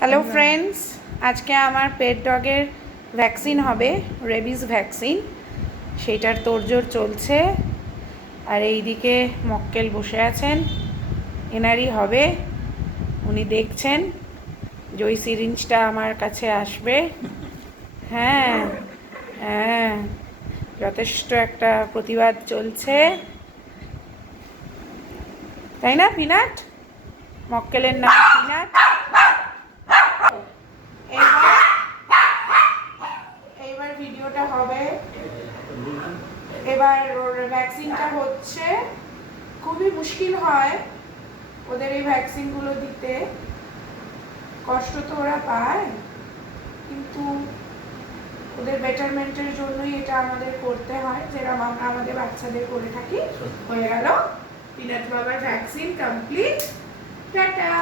Hello friends, আজকে আমার পেট ডগের vaccine হবে, রেবিস ভ্যাকসিন। সেইটার তোড়জোড় চলছে। আর এইদিকে মক্কেল বসে আছেন, এনারই হবে। উনি দেখছেন যে ওই সিরিঞ্জটা আমার কাছে আসবে। হ্যাঁ হ্যাঁ, যথেষ্ট একটা প্রতিবাদ চলছে, তাই না পিনাট? মক্কেলের নাম পিনাট। এইবার ভিডিওটা হবে। এবার ওর ভ্যাকসিনটা হচ্ছে। খুবই মুশকিল হয় ওদের এই ভ্যাকসিনগুলো দিতে, কষ্ট তো ওরা পায়, কিন্তু ওদের বেটারমেন্টের জন্যই এটা আমাদের করতে হয়, যেরকম আমরা আমাদের বাচ্চাদের করে থাকি। হয়ে গেল পিনাট বাবার ভ্যাকসিন কমপ্লিট। টাটা।